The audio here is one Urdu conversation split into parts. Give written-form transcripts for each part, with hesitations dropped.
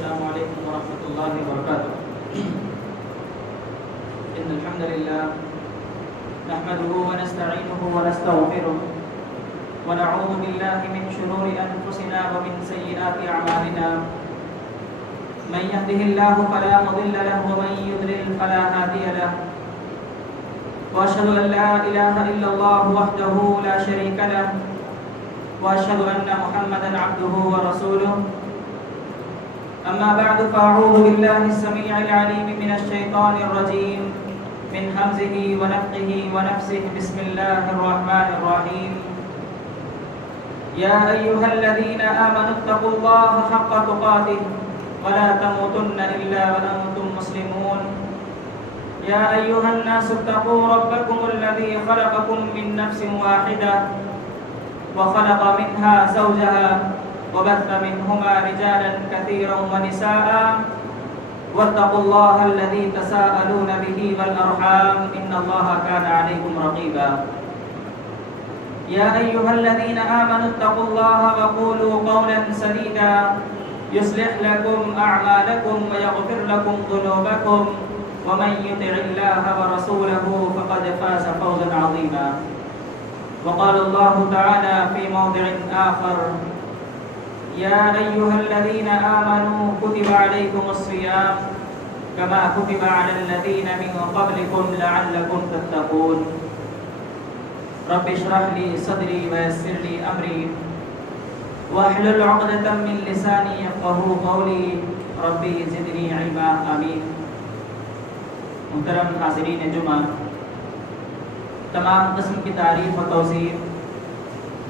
السلام علیکم ورحمۃ اللہ وبرکاتہ۔ ان الحمد للہ نحمده ونستعینه ونستغفره ونعوذ باللہ من شرور انفسنا ومن سیئات اعمالنا، من يهده الله فلا مضل له ومن يضلل فلا هادي له، واشهد ان لا اله الا الله وحده لا شريك له، واشهد ان محمدا عبده ورسوله، اما بعد فاعوذ بالله السميع العليم من الشيطان الرجيم من همزه ونفخه ونفسه، بسم الله الرحمن الرحيم۔ يا ايها الذين امنوا اتقوا الله حق تقاته ولا تموتن الا وانتم مسلمون۔ يا ايها الناس اتقوا ربكم الذي خلقكم من نفس واحدة وخلق منها زوجها وبث منهما رجالا كثيرا ونساء، واتقوا الله الذي تساءلون به والأرحام إن الله كان عليكم رقيبا۔ يا أيها الذين آمنوا اتقوا الله وقولوا قولا سديدا يصلح لكم أعمالكم ويغفر لكم ذنوبكم، ومن يطع الله ورسوله فقد فاز فوزا عظيما۔ وقال الله تعالى في موضع آخر: يا أيها الذين آمنوا كتب عليكم الصيام كما كتب على الذين من قبلكم لعلكم تتقون۔ رب اشرح لي صدري ويسر لي أمري واحلل عقدة من لساني يفقهوا قولي ربي زدني علما، آمین۔ محترم حاضرین جمعہ، تمام قسم کی تعریف و توصیف،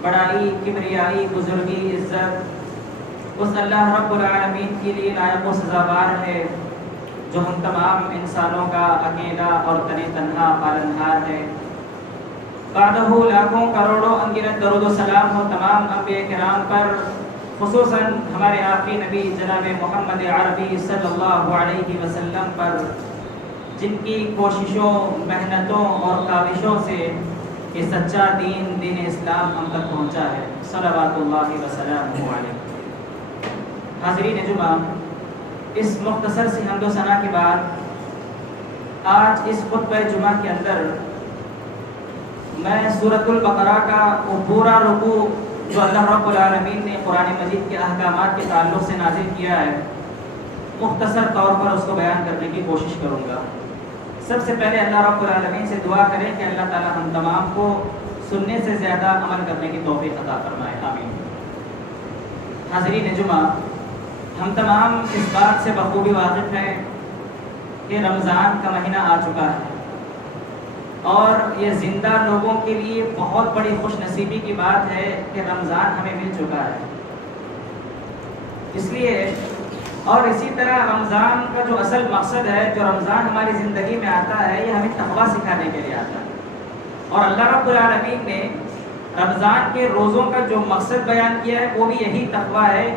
بڑائی، کبریائی، بزرگی، عزت اس اللہ رب العالمین کے لیے لائق و سزاوار ہے جو ہم تمام انسانوں کا اکیلا اور تنہا پالنہار ہے۔ بعدہ لاکھوں کروڑوں انگنت درود و سلام ہو تمام انبیاء کرام پر، خصوصاً ہمارے آخری نبی جناب محمد عربی صلی اللہ علیہ وسلم پر، جن کی کوششوں، محنتوں اور کاوشوں سے یہ سچا دین اسلام ہم تک پہنچا ہے، صلوات اللہ وسلامہ علیہ۔ حاضرین جمعہ، اس مختصر سی حمد و ثنا کے بعد آج اس خطبہ جمعہ کے اندر میں سورۃ البقرہ کا وہ پورا رکوع جو اللہ رب العالمین نے قرآن مجید کے احکامات کے تعلق سے نازل کیا ہے، مختصر طور پر اس کو بیان کرنے کی کوشش کروں گا۔ سب سے پہلے اللہ رب العالمین سے دعا کریں کہ اللہ تعالی ہم تمام کو سننے سے زیادہ عمل کرنے کی توفیق عطا فرمائے، آمین۔ حاضرین جمعہ، ہم تمام اس بات سے بخوبی واقف ہیں کہ رمضان کا مہینہ آ چکا ہے، اور یہ زندہ لوگوں کے لیے بہت بڑی خوش نصیبی کی بات ہے کہ رمضان ہمیں مل چکا ہے۔ اس لیے اور اسی طرح رمضان کا جو اصل مقصد ہے، جو رمضان ہماری زندگی میں آتا ہے، یہ ہمیں تقویٰ سکھانے کے لیے آتا ہے، اور اللہ رب العالمین نے رمضان کے روزوں کا جو مقصد بیان کیا ہے وہ بھی یہی تقویٰ ہے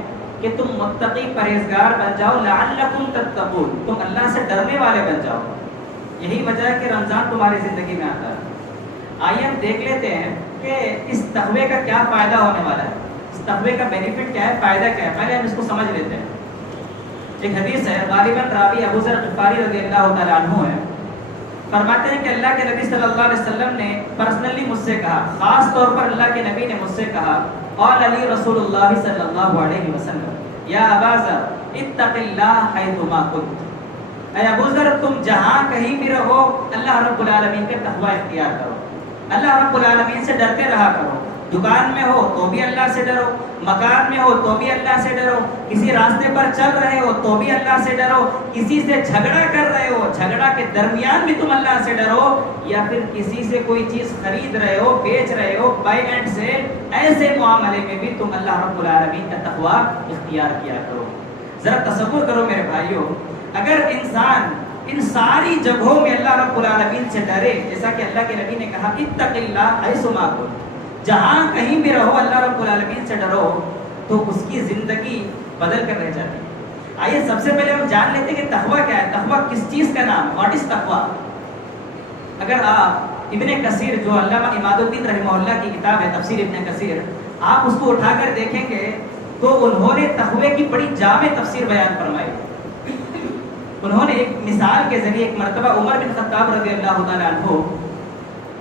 کہ تم متقی پرہیزگار بن جاؤ، لعلکم تتقون، تم اللہ سے ڈرنے والے بن جاؤ۔ یہی وجہ ہے کہ رمضان تمہاری زندگی میں آتا ہے۔ آئیے ہم دیکھ لیتے ہیں کہ اس تقوی کا کیا فائدہ ہونے والا ہے، اس تقوی کا بینیفٹ کیا ہے، فائدہ کیا ہے، پہلے ہم اس کو سمجھ لیتے ہیں۔ ایک حدیث ہے، غالباً راوی ابو ذر غفاری رضی اللہ تعالیٰ عنہ ہے، فرماتے ہیں کہ اللہ کے نبی صلی اللہ علیہ وسلم نے پرسنلی مجھ سے کہا، خاص طور پر اللہ کے نبی نے مجھ سے کہا، قال علی رسول اللہ صلی اللہ علیہ وسلم یا ابا ذر اتق اللہ حیثما کنت، اے ابو ذر تم جہاں کہیں بھی رہو اللہ رب العالمین کے تقوی اختیار کرو، اللہ رب العالمین سے ڈرتے رہا کرو۔ دکان میں ہو تو بھی اللہ سے ڈرو، مکان میں ہو تو بھی اللہ سے ڈرو، کسی راستے پر چل رہے ہو تو بھی اللہ سے ڈرو، کسی سے جھگڑا کر رہے ہو، جھگڑا کے درمیان بھی تم اللہ سے ڈرو، یا پھر کسی سے کوئی چیز خرید رہے ہو، بیچ رہے ہو، بائی اینڈ سیل، ایسے معاملے میں بھی تم اللہ رب العالمین کا تقویٰ اختیار کیا کرو۔ ذرا تصور کرو میرے بھائیو، اگر انسان ان ساری جگہوں میں اللہ رب العالمین سے ڈرے، جیسا کہ اللہ کے نبی نے کہا اتق اللہ حیثما کنت، جہاں کہیں بھی رہو اللہ رب العالمین سے ڈرو، تو اس کی زندگی بدل کر رہ جاتی ہے۔ آئیے سب سے پہلے ہم جان لیتے ہیں کہ تقویٰ کیا ہے، تقویٰ کس چیز کا نام ہے، واٹ از تقویٰ۔ اگر آپ ابن کثیر، جو علامہ عماد الدین رحمہ اللہ کی کتاب ہے تفسیر ابن کثیر، آپ اس کو اٹھا کر دیکھیں گے تو انہوں نے تقوی کی بڑی جامع تفسیر بیان فرمائی. انہوں نے ایک مثال کے ذریعے ایک مرتبہ عمر بن خطاب رضی اللہ تعالیٰ عنہ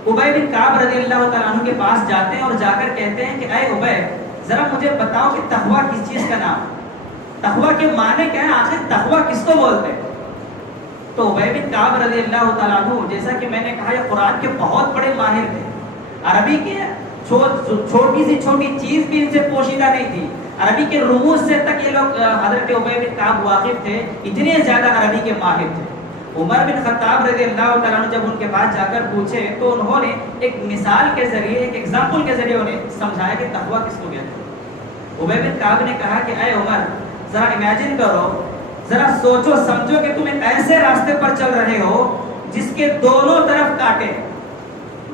ابی بن کعب رضی اللہ تعالیٰ عنہ کے پاس جاتے ہیں اور جا کر کہتے ہیں کہ اے ابی ذرا مجھے بتاؤ کہ تقوی کس چیز کا نام، تقوی کے معنی کیا ہے، آخر تقوی کس کو بولتے ہیں؟ تو ابی بن کعب رضی اللہ تعالیٰ عنہ جیسا کہ میں نے کہا یہ قرآن کے بہت بڑے ماہر تھے، عربی کے چھوٹی سی چھوٹی چیز بھی ان سے پوشیدہ نہیں تھی، عربی کے رموز سے تک یہ لوگ حضرت ابی بن کعب واقف تھے، اتنے زیادہ عربی کے ماہر تھے. عمر بن خطاب رضی اللہ تعالیٰ عنہ جب ان کے پاس جا کر پوچھے تو انہوں نے ایک مثال کے ذریعے ایک ایگزامپل کے ذریعے انہیں سمجھایا کہ تقوی کس کو کہتے ہیں. ابی بن کعب نے کہا کہ اے عمر ذرا امیجن کرو، ذرا سوچو سمجھو کہ تم ایک ایسے راستے پر چل رہے ہو جس کے دونوں طرف کانٹے،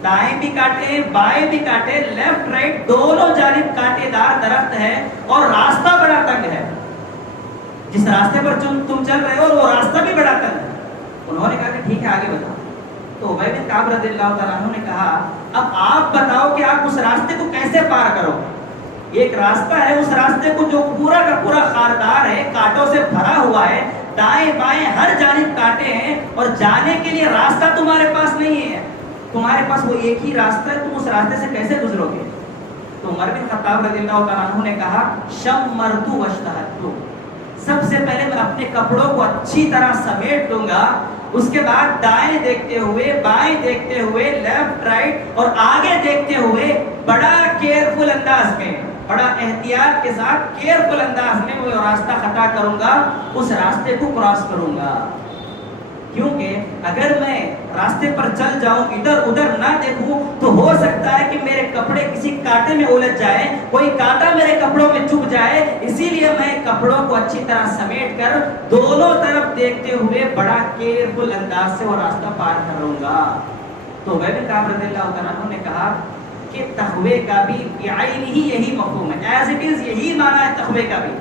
دائیں بھی کانٹے بائیں بھی کانٹے، لیفٹ رائٹ دونوں جانب کانٹے دار درخت ہے اور راستہ بڑا تنگ ہے. جس راستے پر تم چل رہے ہو وہ راستہ بھی بڑا تنگ ہے. انہوں نے کہا کہ ٹھیک ہے آگے بتاؤ. تو ابی بن کعب رضی اللہ تعالیٰ عنہ نے کہا اب آپ بتاؤ کہ آپ اس راستے کو کیسے پار کرو گے. ایک راستہ ہے، اس راستے کو جو پورا کا پورا خاردار ہے، کانٹوں سے بھرا ہوا ہے، دائیں بائیں ہر جانب کانٹے ہیں اور جانے کے لیے راستہ تمہارے پاس نہیں ہے، تمہارے پاس وہ ایک ہی راستہ ہے، تم اس راستے سے کیسے گزرو گے؟ تو عمر بن خطاب رضی اللہ تعالیٰ عنہ نے کہا شمرت واشتہدت، سب سے پہلے میں اپنے کپڑوں کو اچھی طرح سمیٹ لوں گا، اس کے بعد دائیں دیکھتے ہوئے بائیں دیکھتے ہوئے لیفٹ رائٹ اور آگے دیکھتے ہوئے بڑا کیئرفل انداز میں، بڑا احتیاط کے ساتھ کیئرفل انداز میں وہ راستہ خطا کروں گا، اس راستے کو کراس کروں گا. کیونکہ اگر میں راستے پر چل جاؤں ادھر ادھر نہ دیکھوں تو ہو سکتا ہے کہ میرے کپڑے کسی کانٹے میں الجھ جائیں، کوئی کانٹا میرے کپڑوں میں چبھ جائے، اسی لیے میں کپڑوں کو اچھی طرح سمیٹ کر دونوں طرف دیکھتے ہوئے بڑا کیئرفل انداز سے وہ راستہ پار کروں گا. تو ابی بن کعب رضی اللہ تعالیٰ عنہ نے کہا کہ تقوی کا بھی یہی مفہوم ہے، ایز اٹ از یہی معنی ہے تقوی کا بھی.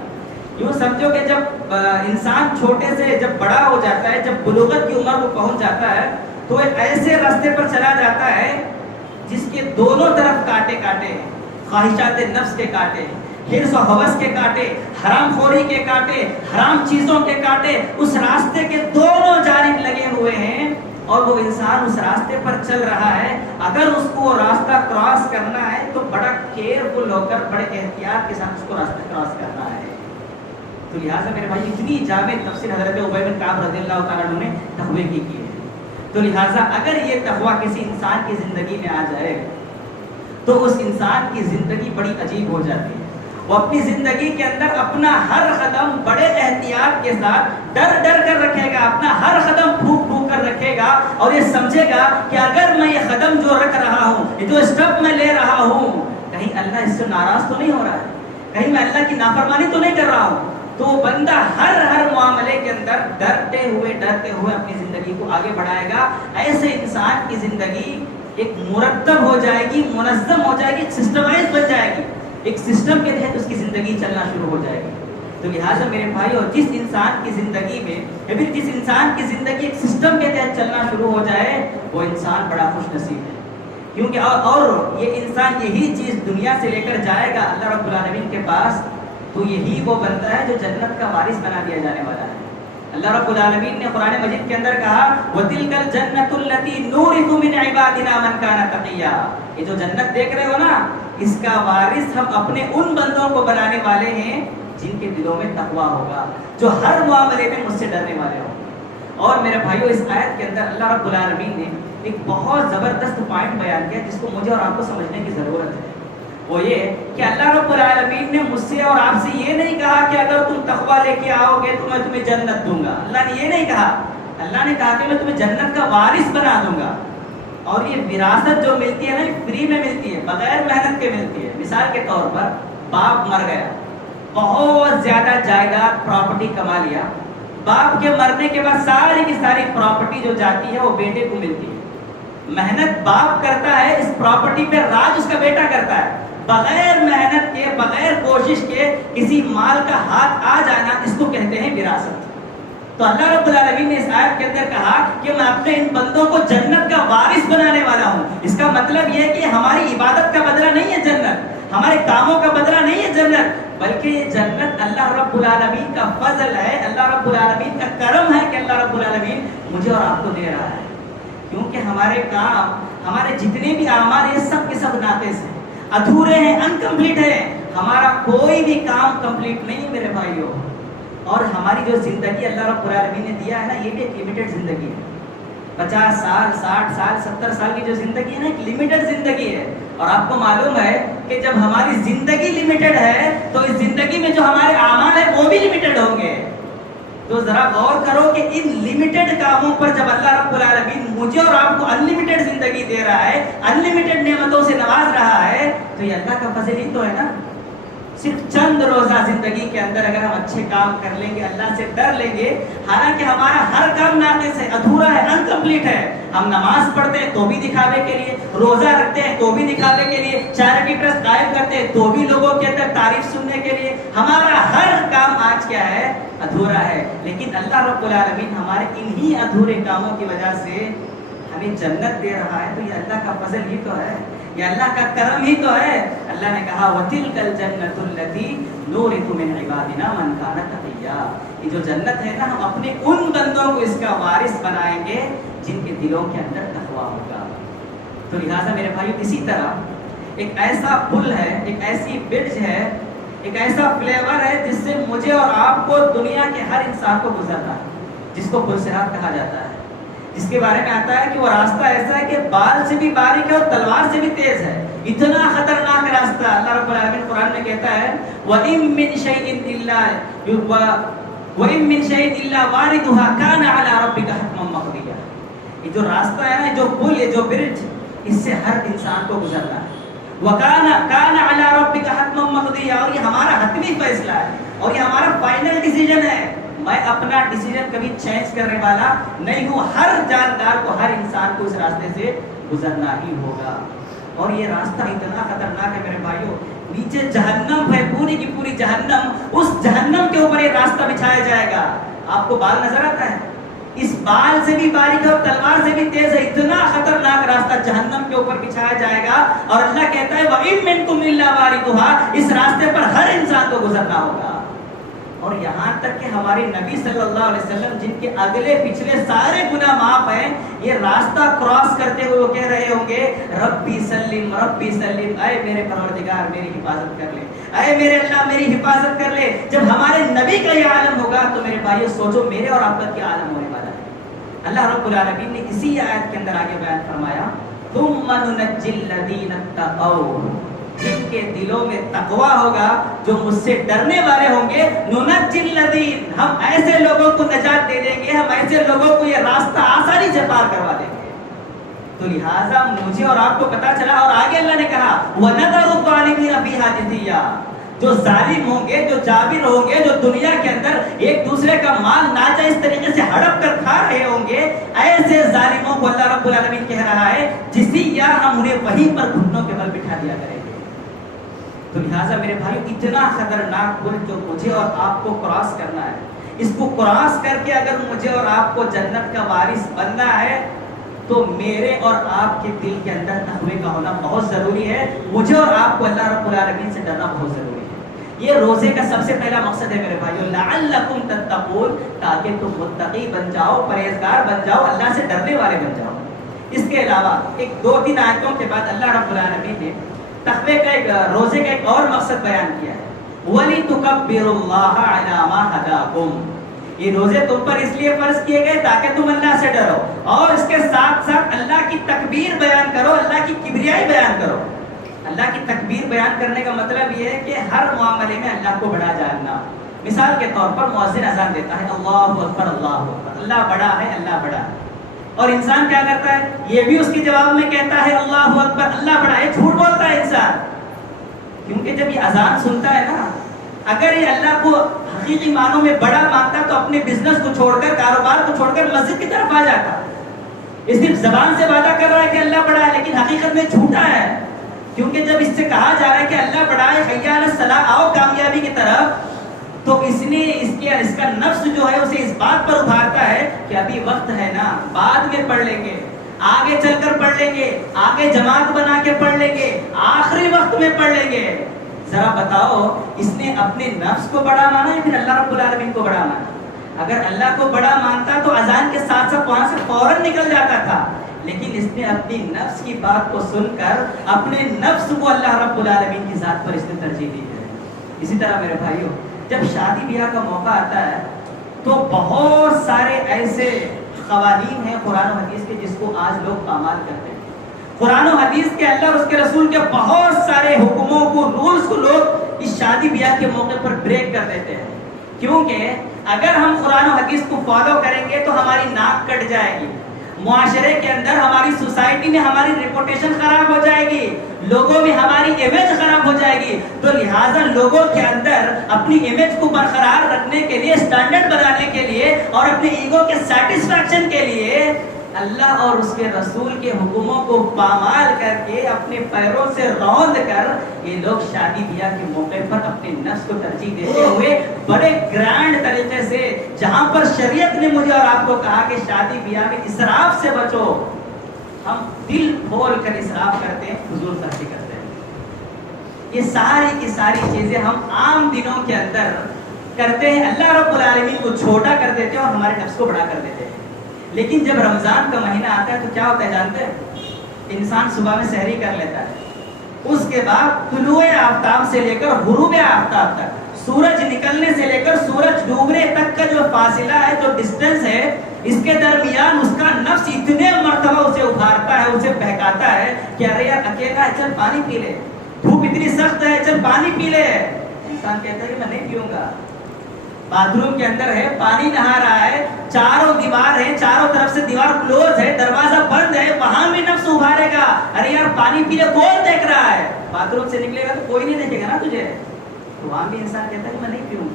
یوں سمجھو کہ جب انسان چھوٹے سے جب بڑا ہو جاتا ہے، جب بلوغت کی عمر کو پہنچ جاتا ہے تو ایک ایسے راستے پر چلا جاتا ہے جس کے دونوں طرف کانٹے کانٹے ہیں، خواہشات نفس کے کانٹے، حرص و ہوس کے کانٹے، حرام خوری کے کانٹے، حرام چیزوں کے کانٹے اس راستے کے دونوں جانب لگے ہوئے ہیں اور وہ انسان اس راستے پر چل رہا ہے. اگر اس کو راستہ کراس کرنا ہے تو بڑا کیئرفل ہو کر بڑے احتیاط کے ساتھ اس کو راستہ کراس کرنا ہے. تو لہٰذا میرے بھائی اتنی جامع تفسیر حضرت ابی بن کعب رضی اللہ تعالیٰ عنہ نے تقوی کی ہے. تو لہٰذا اگر یہ تقوی کسی انسان کی زندگی میں آ جائے تو اس انسان کی زندگی بڑی عجیب ہو جاتی ہے. وہ اپنی زندگی کے اندر اپنا ہر قدم بڑے احتیاط کے ساتھ ڈر ڈر کر رکھے گا، اپنا ہر قدم پھونک پھونک کر رکھے گا اور یہ سمجھے گا کہ اگر میں یہ قدم جو رکھ رہا ہوں، یہ جو اسٹیپ میں لے رہا ہوں، کہیں اللہ اس سے ناراض تو نہیں ہو رہا ہے، کہیں میں اللہ کی نافرمانی تو نہیں کر رہا ہوں. تو بندہ ہر معاملے کے اندر ڈرتے ہوئے اپنی زندگی کو آگے بڑھائے گا. ایسے انسان کی زندگی ایک مرتب ہو جائے گی، منظم ہو جائے گی، ایک سسٹمائز بن جائے گی، ایک سسٹم کے تحت اس کی زندگی چلنا شروع ہو جائے گی. تو لہٰذا میرے بھائی، اور جس انسان کی زندگی میں یا پھر جس انسان کی زندگی ایک سسٹم کے تحت چلنا شروع ہو جائے وہ انسان بڑا خوش نصیب ہے. کیونکہ اور یہ انسان یہی چیز دنیا سے لے کر جائے گا اللہ رب العالمین کے پاس، تو یہی وہ بنتا ہے جو جنت کا وارث بنا دیا جانے والا ہے. اللہ رب العالمین نے قرآن مجید کے اندر کہا وَتِلْكَ الْجَنَّةُ الَّتِي نُورِثُ مِنْ عِبَادِنَا مَنْ كَانَ تَقِيًّا. یہ جو جنت دیکھ رہے ہو نا، اس کا وارث ہم اپنے ان بندوں کو بنانے والے ہیں جن کے دلوں میں تقویٰ ہوگا، جو ہر معاملے میں مجھ سے ڈرنے والے ہوں. اور میرے بھائیو، اس آیت کے اندر اللہ رب العالمین نے ایک بہت زبردست پوائنٹ بیان کیا جس کو مجھے اور آپ کو سمجھنے کی ضرورت ہے. وہ یہ کہ اللہ رب العالمین نے مجھ سے اور آپ سے یہ نہیں کہا کہ اگر تم تقویٰ لے کے آؤ گے تو میں تمہیں جنت دوں گا. اللہ نے یہ نہیں کہا. اللہ نے کہا کہ میں تمہیں جنت کا وارث بنا دوں گا. اور یہ وراثت جو ملتی ہے نا، فری میں ملتی ہے، بغیر محنت کے ملتی ہے. مثال کے طور پر باپ مر گیا، بہت زیادہ جائیداد پراپرٹی کما لیا، باپ کے مرنے کے بعد ساری کی ساری پراپرٹی جو جاتی ہے وہ بیٹے کو ملتی ہے. محنت باپ کرتا ہے، اس پراپرٹی پہ راج اس کا بیٹا کرتا ہے. بغیر محنت کے، بغیر کوشش کے کسی مال کا ہاتھ آ جانا، اس کو کہتے ہیں وراثت. تو اللہ رب العالمین نے اس آیت کے اندر کہا کہ میں اپنے ان بندوں کو جنت کا وارث بنانے والا ہوں. اس کا مطلب یہ ہے کہ ہماری عبادت کا بدلہ نہیں ہے جنت، ہمارے کاموں کا بدلہ نہیں ہے جنت، بلکہ یہ جنت اللہ رب العالمین کا فضل ہے، اللہ رب العالمین کا کرم ہے کہ اللہ رب العالمین مجھے اور آپ کو دے رہا ہے. کیونکہ ہمارے کام، ہمارے جتنے بھی اعمال ہیں سب کے سب ناقص ہیں، ادھورے ہیں، انکمپلیٹ ہیں. ہمارا کوئی بھی کام کمپلیٹ نہیں میرے بھائیوں. اور ہماری جو زندگی اللہ رب العالمین نے دیا ہے نا، یہ بھی ایک لمیٹڈ زندگی ہے. 50 سال، 60 سال، 70 سال کی جو زندگی ہے نا، ایک لمیٹڈ زندگی ہے. اور آپ کو معلوم ہے کہ جب ہماری زندگی لمیٹڈ ہے تو اس زندگی میں جو ہمارے اعمال ہیں وہ بھی لمیٹڈ ہوں گے. تو ذرا غور کرو کہ ان لمیٹڈ کاموں پر جب اللہ رب العالمین مجھے اور آپ کو انلمیٹڈ زندگی دے رہا ہے، انلمیٹڈ نعمتوں سے نواز رہا ہے، تو یہ اللہ کا فضل ہی تو ہے نا. صرف چند روزہ زندگی کے اندر اگر ہم اچھے کام کر لیں گے، اللہ سے ڈر لیں گے، حالانکہ ہمارا ہر کام ناقص ہے، ادھورا ہے، انکمپلیٹ ہے. ہم نماز پڑھتے ہیں تو بھی دکھاوے کے لیے، روزہ رکھتے ہیں تو بھی دکھاوے کے لیے، چیریٹی ٹرسٹ قائم کرتے ہیں تو بھی لوگوں کے اندر تعریف سننے کے لیے. ہمارا ہر کام آج کیا ہے؟ ادھورا ہے. لیکن اللہ رب العالمین ہمارے انہی ادھورے کاموں کی وجہ سے ہمیں جنت دے رہا ہے. تو یہ اللہ کا فضل ہی تو ہے، یہ اللہ کا کرم ہی تو ہے. اللہ نے کہا وَتِلْكَ الْجَنَّةُ الَّتِي نُورِثُ مِنْ عِبَادِنَا مَنْ كَانَ تَقِيًّا. یہ جو جنت ہے نا، ہم اپنے ان بندوں کو اس کا وارث بنائیں گے جن کے دلوں کے اندر تقویٰ ہوگا. تو لہٰذا میرے بھائی، اسی طرح ایک ایسا پل ہے، ایک ایسی برج ہے، ایک ایسا فلیور ہے جس سے مجھے اور آپ کو دنیا کے ہر انسان کو گزرنا ہے، جس کو پل صراط کہا جاتا ہے. جس کے بارے میں آتا ہے کہ وہ راستہ ایسا ہے کہ بال سے بھی باریک ہے اور تلوار سے بھی تیز ہے. اتنا خطرناک راستہ. اللہ رب العالمین قرآن میں کہتا ہے وَإِن مِّن شَيْءٍ إِلَّا وَارِدُهَا كَانَ عَلَىٰ رَبِّكَ حَتْمًا مَقْضِيًّا. یہ جو راستہ ہے نا، جو پل، یہ جو برج، اس سے ہر انسان کو گزرنا ہے. وَكَانَ عَلَىٰ رَبِّكَ حَتْمًا مَقْضِيًّا. اور یہ ہمارا حتمی فیصلہ ہے اور یہ ہمارا فائنل ڈیسیجن ہے. میں اپنا ڈیسیجن کبھی چینج کرنے والا نہیں ہوں. ہر جاندار کو، ہر انسان کو اس راستے سے گزرنا ہی ہوگا. اور یہ راستہ اتنا خطرناک ہے میرے بھائیوں، نیچے جہنم ہے، پوری کی پوری جہنم. اس جہنم کے اوپر یہ راستہ بچھایا جائے گا. آپ کو بال نظر آتا ہے؟ اس بال سے بھی باریک ہے اور تلوار سے بھی تیز ہے. اتنا خطرناک راستہ جہنم کے اوپر بچھایا جائے گا. اور اللہ کہتا ہے وَإِن مِّنكُمْ إِلَّا وَارِدُهَا. اس راستے پر ہر انسان کو گزرنا ہوگا. اور یہاں تک کہ ہمارے نبی صلی اللہ علیہ وسلم، جن کے اگلے پچھلے سارے گناہ معاف ہیں، یہ راستہ کراس کرتے ہوئے وہ کہہ رہے ہوں گے ربی سلم ربی سلم، اے میرے پروردگار میری حفاظت کر لے، اے میرے اللہ میری حفاظت کر لے. جب ہمارے نبی کا یہ عالم ہوگا تو میرے بھائیو سوچو میرے اور آپ کا کیا عالم ہونے والا ہے. اللہ رب العالمین نے اسی آیت کے اندر آگے بیان فرمایا ثم ننجی الذین اتقوا. جن کے دلوں میں تقویٰ ہوگا، جو مجھ سے ڈرنے والے ہوں گے، ننجی الذین، ہم ایسے لوگوں کو نجات دے دیں گے، ہم ایسے لوگوں کو یہ راستہ آسانی سے پار کروا دیں گے. تو لہٰذا مجھے اور آپ کو پتا چلا. اور آگے اللہ نے کہا وَنَذَرُ الظَّالِمِينَ فِيهَا جِثِيًّا. جو ظالم ہوں گے، جو جابر ہوں گے، جو دنیا کے اندر ایک دوسرے کا مال ناجائز طریقے سے ہڑپ کر کھا رہے ہوں گے، ایسے ظالموں کو اللہ رب العالمین کہہ رہا ہے جِثِيًّا، ہم انہیں وہیں پر گھٹنوں کے بل بٹھا دیا کریں گے. تو لہٰذا میرے بھائی، اتنا خطرناک پل جو مجھے اور آپ کو کراس کرنا ہے، اس کو کراس کر کے اگر مجھے اور آپ کو جنت کا وارث بننا ہے تو میرے اور آپ کے دل کے اندر تقوی کا ہونا بہت ضروری ہے. مجھے اور آپ کو اللہ رب العالمین سے ڈرنا بہت ضروری ہے. یہ روزے کا سب سے پہلا مقصد ہے میرے بھائیو، لعلکم تتقون، تاکہ تم متقی بن جاؤ، پرہیزگار بن جاؤ، اللہ سے ڈرنے والے بن جاؤ. اس کے علاوہ ایک 2-3 آیتوں کے بعد اللہ رب العالمین نے تقوی کا ایک، روزے کا ایک اور مقصد بیان کیا ہے وَلِتُكَبِّرُوا اللَّهَ عَلَىٰ مَا هَدَاكُمْ. یہ روزے تم پر اس لیے فرض کیے گئے تاکہ تم اللہ سے ڈرو اور اس کے ساتھ ساتھ اللہ کی تکبیر بیان کرو، اللہ کی کبریائی بیان کرو. اللہ کی تکبیر بیان کرنے کا مطلب یہ ہے کہ ہر معاملے میں اللہ کو بڑا جاننا. مثال کے طور پر مؤذن اذان دیتا ہے اللہ اکبر اللہ اکبر، اللہ بڑا ہے، اللہ بڑا ہے. اور انسان کیا کرتا ہے؟ یہ بھی اس کے جواب میں کہتا ہے اللہ اکبر اللہ بڑا ہے. جھوٹ بولتا ہے انسان، کیونکہ جب یہ اذان سنتا ہے نا، اگر یہ اللہ کو حقیقی معنوں میں بڑا مانتا تو اپنے بزنس کو چھوڑ کر، کاروبار کو چھوڑ کر مسجد کی طرف آ جاتا. اس صرف زبان سے وعدہ کر رہا ہے کہ اللہ بڑا ہے، لیکن حقیقت میں جھوٹا ہے. کیونکہ جب اس سے کہا جا رہا ہے کہ اللہ بڑا ہے، حی علی الصلاۃ، آؤ کامیابی کی طرف، تو اس نے اس کا نفس جو ہے اسے اس بات پر ابھارتا ہے کہ ابھی وقت ہے نا، بعد میں پڑھ لیں گے، آگے چل کر پڑھ لیں گے، آگے جماعت بنا کے پڑھ لیں گے، آخری وقت میں پڑھ لیں گے. ذرا بتاؤ اس نے اپنے نفس کو بڑا مانا یا پھر اللہ رب العالمین کو بڑا مانا؟ اگر اللہ کو بڑا مانتا تو اذان کے ساتھ ساتھ وہاں سے فوراً نکل جاتا تھا، لیکن اس نے اپنی نفس کی بات کو سن کر اپنے نفس کو اللہ رب العالمین کی ذات پر اس نے ترجیح دی ہے۔ اسی طرح میرے بھائیوں، جب شادی بیاہ کا موقع آتا ہے تو بہت سارے ایسے قوانین ہیں قرآن و حدیث کے جس کو آج لوگ پامال کرتے ہیں۔ قرآن و حدیث کے اللہ اور اس کے رسول کے بہت سارے حکموں کو، رولز کو لوگ اس شادی بیاہ کے موقع پر بریک کر دیتے ہیں، کیونکہ اگر ہم قرآن و حدیث کو فالو کریں گے تو ہماری ناک کٹ جائے گی، معاشرے کے اندر ہماری سوسائٹی میں ہماری ریپوٹیشن خراب ہو جائے گی، لوگوں میں ہماری امیج خراب ہو جائے گی۔ تو لہٰذا لوگوں کے اندر اپنی امیج کو برقرار رکھنے کے لیے، اسٹینڈرڈ بنانے کے لیے اور اپنے ایگو کے سیٹسفیکشن کے لیے اللہ اور اس کے رسول کے حکموں کو پامال کر کے اپنے پیروں سے روند کر یہ لوگ شادی بیاہ کے موقع پر اپنے نفس کو ترجیح دیتے ہوئے بڑے گرینڈ طریقے سے، جہاں پر شریعت نے مجھے اور آپ کو کہا کہ شادی بیاہ میں اسراف سے بچو، ہم دل کھول کر اسراف کرتے ہیں، فضول خرچی کرتے ہیں۔ یہ ساری کی ساری چیزیں ہم عام دنوں کے اندر کرتے ہیں، اللہ رب العالمین کو چھوٹا کر دیتے ہیں اور ہمارے نفس کو بڑا کر دیتے ہیں۔ لیکن جب رمضان کا مہینہ آتا ہے تو کیا ہوتا ہے جانتے ہیں؟ انسان صبح میں سحری کر لیتا ہے، اس کے بعد طلوع آفتاب سے لے کر غروب آفتاب تک، سورج نکلنے سے لے کر سورج ڈوبنے تک کا جو فاصلہ ہے، جو ڈسٹینس ہے، اس کے درمیان اس کا نفس اتنے مرتبہ اسے ابھارتا ہے، اسے بہکاتا ہے کہ ارے یار اکیلا ہے، چل پانی پی لے، دھوپ اتنی سخت ہے، چل پانی پی لے۔ انسان کہتا ہے کہ میں نہیں پیوں گا۔ باتھ روم کے اندر ہے، پانی نہا رہا ہے، چاروں دیوار ہے، چاروں طرف سے دیوار کلوز ہے، دروازہ بند ہے، وہاں بھی نفس ابھارے گا، ارے یار پانی پی لے، کون دیکھ رہا ہے؟ باتھ روم سے نکلے گا تو کوئی نہیں دیکھے گا نا تجھے، تو وہاں بھی انسان کہتا ہے کہ میں نہیں پیوں۔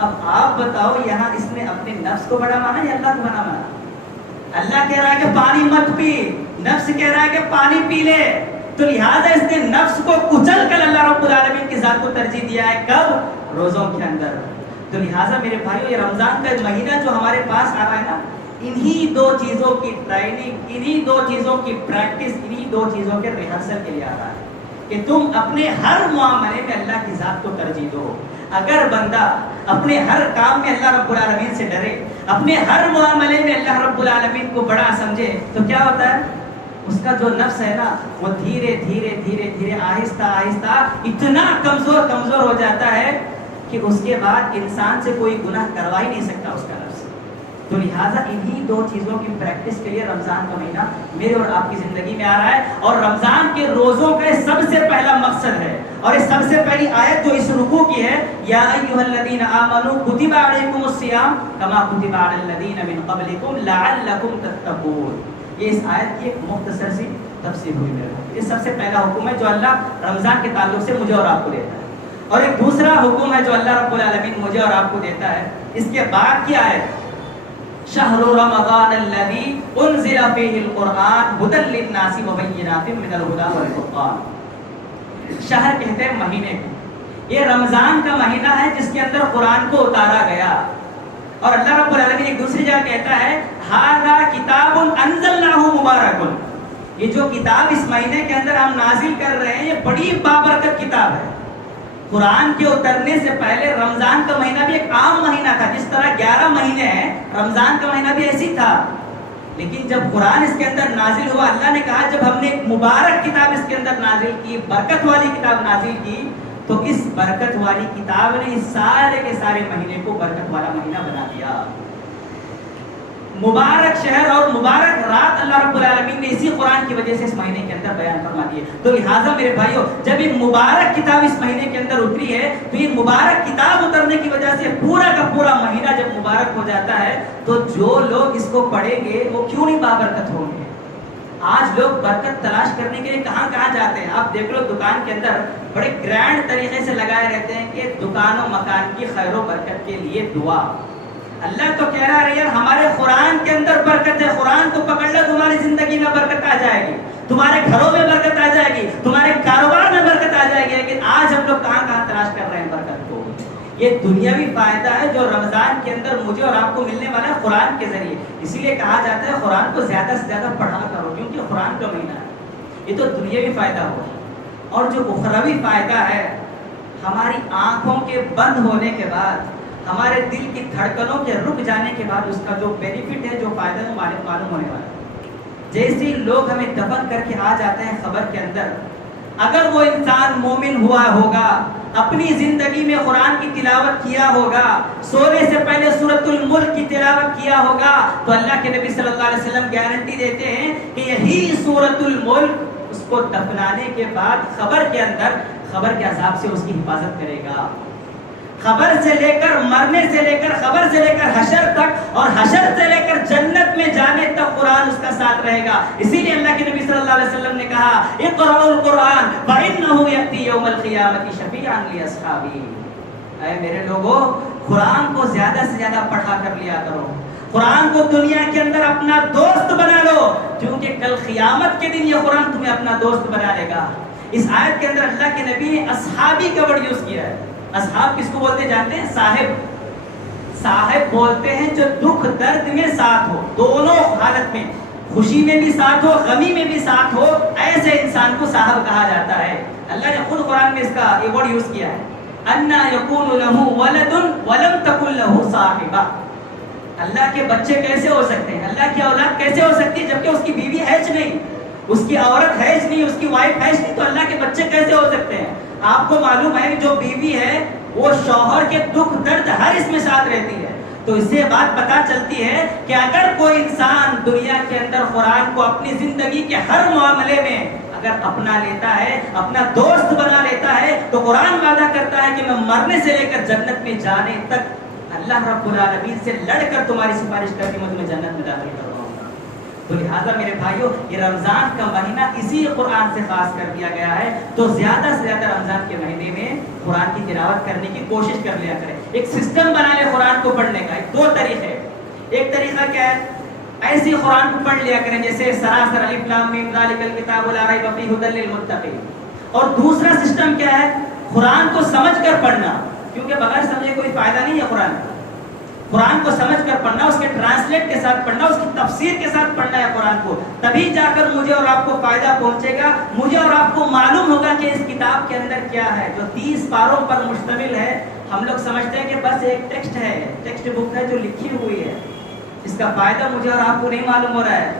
اب آپ بتاؤ یہاں اس نے اپنے نفس کو بڑا مانا یا اللہ کو بڑا مانا؟ اللہ کہہ رہا ہے کہ پانی مت پی، نفس کہہ رہا ہے کہ پانی پی لے، تو لہٰذا اس نے نفس کو کچل کر اللہ رب العالمین کی ذات کو ترجیح دیا ہے۔ کب؟ روزوں کے اندر۔ تو لہٰذا میرے بھائیو، یہ رمضان کا مہینہ جو ہمارے پاس آ رہا ہے نا، انہی دو چیزوں کی ٹریننگ، انہی دو چیزوں کی پریکٹس، انہی دو چیزوں کے ریہرسل کے لیے آ رہا ہے کہ تم اپنے ہر معاملے میں اللہ کی ذات کو ترجیح دو۔ اگر بندہ اپنے ہر کام میں اللہ رب العالمین سے ڈرے، اپنے ہر معاملے میں اللہ رب العالمین کو بڑا سمجھے، تو کیا ہوتا ہے؟ اس کا جو نفس ہے نا، وہ دھیرے دھیرے دھیرے دھیرے آہستہ آہستہ اتنا کمزور ہو جاتا ہے کہ اس کے بعد انسان سے کوئی گناہ کروا ہی نہیں سکتا اس کا نفس۔ تو لہٰذا انہی دو چیزوں کی پریکٹس کے لیے رمضان کا مہینہ میرے اور آپ کی زندگی میں آ رہا ہے، اور رمضان کے روزوں کا سب سے پہلا مقصد ہے، اور یہ سب سے پہلی آیت جو اس رکوع کی ہے، یا ایھا الذین آمنوا کتب علیکم الصیام کما کتب علی الذین من قبلکم لعلکم تتقون۔ یہ اس آیت کی ایک مختصر سی تفسیر ہوئی میرے بھائی۔ یہ سب سے پہلا حکم ہے جو اللہ رمضان کے تعلق سے مجھے اور آپ کو دیتا ہے، اور ایک دوسرا حکم ہے جو اللہ رب العالمین مجھے اور آپ کو دیتا ہے اس کے بعد کیا ہے؟ شہر رمضان الذی انزل فیہ القرآن ھدی للناس وبینات من الھدی والفرقان۔ شہر کہتے ہیں مہینے کو، یہ رمضان کا مہینہ ہے جس کے اندر قرآن کو اتارا گیا، اور اللہ رب العالمین ایک دوسری جگہ کہتا ہے ھذا کتاب انزلناہ مبارک۔ یہ جو کتاب اس مہینے کے اندر ہم نازل کر رہے ہیں یہ بڑی بابرکت کتاب ہے۔ قرآن کے اترنے سے پہلے رمضان کا مہینہ بھی ایک عام مہینہ تھا، جس طرح 11 مہینے ہیں، رمضان کا مہینہ بھی ایسی تھا، لیکن جب قرآن اس کے اندر نازل ہوا، اللہ نے کہا جب ہم نے ایک مبارک کتاب اس کے اندر نازل کی، برکت والی کتاب نازل کی، تو اس برکت والی کتاب نے اس سارے کے سارے مہینے کو برکت والا مہینہ بنا دیا۔ مبارک شہر اور مبارک رات اللہ رب العالمین نے اسی قرآن کی وجہ سے اس مہینے کے اندر بیان فرما دیے۔ تو لہٰذا میرے بھائیوں، جب یہ مبارک کتاب اس مہینے کے اندر اتری ہے، تو یہ مبارک کتاب اترنے کی وجہ سے پورا کا پورا مہینہ جب مبارک ہو جاتا ہے، تو جو لوگ اس کو پڑھیں گے وہ کیوں نہیں بابرکت ہوں گے؟ آج لوگ برکت تلاش کرنے کے لیے کہاں کہاں جاتے ہیں؟ آپ دیکھ لو دکان کے اندر بڑے گرینڈ طریقے سے لگائے رہتے ہیں کہ دکان و مکان کی خیر و برکت کے لیے دعا۔ اللہ تو کہہ رہا ہے یار ہمارے قرآن کے اندر برکت ہے، قرآن کو پکڑ لو، تمہاری زندگی میں برکت آ جائے گی، تمہارے گھروں میں برکت آ جائے گی، تمہارے کاروبار میں برکت آ جائے گی۔ لیکن آج ہم لوگ کہاں کہاں تلاش کر رہے ہیں برکت کو؟ یہ دنیاوی فائدہ ہے جو رمضان کے اندر مجھے اور آپ کو ملنے والا ہے قرآن کے ذریعے۔ اسی لیے کہا جاتا ہے قرآن کو زیادہ سے زیادہ پڑھا کرو، کیونکہ قرآن کا مہینہ ہے۔ یہ تو دنیاوی فائدہ ہوا، اور جو اخروی فائدہ ہے ہماری آنکھوں کے بند ہونے کے بعد، ہمارے دل کی دھڑکنوں کے رک جانے کے بعد اس کا جو بینیفٹ ہے، جو فائدہ ہے، معلوم ہونے والا ہے۔ جیسے لوگ ہمیں دفن کر کے آ جاتے ہیں قبر کے اندر، اگر وہ انسان مومن ہوا ہوگا، اپنی زندگی میں قرآن کی تلاوت کیا ہوگا، سونے سے پہلے سورۃ الملک کی تلاوت کیا ہوگا، تو اللہ کے نبی صلی اللہ علیہ وسلم گارنٹی دیتے ہیں کہ یہی سورۃ الملک اس کو دفنانے کے بعد قبر کے اندر قبر کے عذاب سے اس کی حفاظت کرے گا۔ خبر سے لے کر مرنے سے لے کر خبر سے لے کر حشر تک، اور حشر سے لے کر جنت میں جانے تک قرآن اس کا ساتھ رہے گا۔ اسی لیے اللہ کے نبی صلی اللہ علیہ وسلم نے کہا اقرأوا القرآن فإنه يأتي يوم القيامة شفيعا لأصحابه۔ اے میرے لوگوں، قرآن کو زیادہ سے زیادہ پڑھا کر لیا کرو، قرآن کو دنیا کے اندر اپنا دوست بنا لو، کیونکہ کل قیامت کے دن یہ قرآن تمہیں اپنا دوست بنا لے گا۔ اس آیت کے اندر اللہ کے نبی نے اصحابی کا ورڈ یوز کیا ہے۔ اصحاب کس کو بولتے جانتے ہیں؟ صاحب بولتے ہیں جو دکھ درد میں ساتھ ہو، دونوں حالت میں، خوشی میں بھی ساتھ ہو، غمی میں بھی ساتھ ہو، ایسے انسان کو صاحب کہا جاتا ہے۔ اللہ نے خود قرآن میں اس کا یہ ورڈ یوز کیا ہے، اَنَّا يَكُونُ لَهُ وَلَدٌ وَلَمْ تَكُنْ لَهُ صَاحِبَةٌ۔ اللہ کے بچے کیسے ہو سکتے ہیں، اللہ کی اولاد کیسے ہو سکتی ہے جبکہ اس کی بیوی ہیج نہیں، اس کی عورت ہیج نہیں، اس کی وائف ہیج نہیں، تو اللہ کے بچے کیسے ہو سکتے ہیں؟ آپ کو معلوم ہے کہ جو بیوی ہے وہ شوہر کے دکھ درد ہر اس میں ساتھ رہتی ہے، تو اس سے بات پتہ چلتی ہے کہ اگر کوئی انسان دنیا کے اندر قرآن کو اپنی زندگی کے ہر معاملے میں اگر اپنا لیتا ہے، اپنا دوست بنا لیتا ہے، تو قرآن وعدہ کرتا ہے کہ میں مرنے سے لے کر جنت میں جانے تک اللہ رب العالمین سے لڑ کر تمہاری سفارش کر کے میں تمہیں جنت میں داخل کرواؤں گا۔ تو لہٰذا میرے بھائیوں، یہ رمضان کا مہینہ اسی قرآن سے خاص کر دیا گیا ہے، تو زیادہ سے زیادہ رمضان کے مہینے میں قرآن کی تلاوت کرنے کی کوشش کر لیا کریں۔ ایک سسٹم بنا لے قرآن کو پڑھنے کا، دو طریقے۔ ایک طریقہ کیا ہے؟ ایسی قرآن کو پڑھ لیا کریں جیسے سراسر الف لام میم ذالک الکتاب لا ریب فیہ ھدی للمتقین۔ اور دوسرا سسٹم کیا ہے؟ قرآن کو سمجھ کر پڑھنا، کیونکہ بغیر سمجھے کوئی فائدہ نہیں ہے قرآن کا۔ قرآن کو سمجھ کر پڑھنا، اس کے ٹرانسلیٹ کے ساتھ پڑھنا، اس کی تفسیر کے ساتھ پڑھنا ہے قرآن کو، تبھی جا کر مجھے اور آپ کو فائدہ پہنچے گا، مجھے اور آپ کو معلوم ہوگا کہ اس کتاب کے اندر کیا ہے جو 30 پاروں پر مشتمل ہے۔ ہم لوگ سمجھتے ہیں کہ بس ایک ٹیکسٹ ہے، ٹیکسٹ بک ہے جو لکھی ہوئی ہے، اس کا فائدہ مجھے اور آپ کو نہیں معلوم ہو رہا ہے۔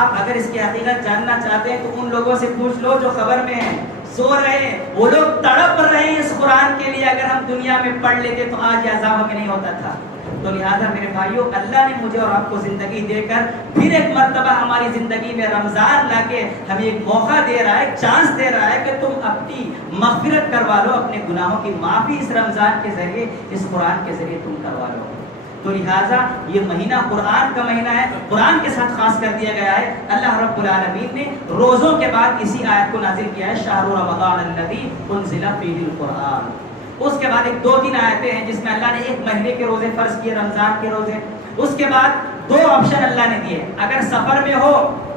آپ اگر اس کی حقیقت جاننا چاہتے ہیں تو ان لوگوں سے پوچھ لو جو خبر میں ہیں، سو رہے ہیں، وہ لوگ تڑپ رہے ہیں اس قرآن کے لیے، اگر ہم دنیا میں پڑھ لیتے تو آج یہ عذاب ہمیں نہیں ہوتا تھا۔ تو لہٰذا میرے بھائیوں، اللہ نے مجھے اور آپ کو زندگی دے کر پھر ایک مرتبہ ہماری زندگی میں رمضان لا کے ہمیں ایک موقع دے رہا ہے، ایک چانس دے رہا ہے کہ تم اپنی مغفرت کروا لو، اپنے گناہوں کی معافی اس رمضان کے ذریعے، اس قرآن کے ذریعے تم کروا لو۔ تو لہٰذا یہ مہینہ قرآن کا مہینہ ہے، قرآن کے ساتھ خاص کر دیا گیا ہے۔ اللہ رب العالمین نے روزوں کے بعد اسی آیت کو نازل کیا ہے، شہر رمضان الذی انزل فیہ القرآن۔ اس کے بعد ایک 2-3 آیتیں ہیں جس میں اللہ نے ایک مہینے کے روزے فرض کیے، رمضان کے روزے۔ اس کے بعد 2 آپشن اللہ نے دیے، اگر سفر میں ہو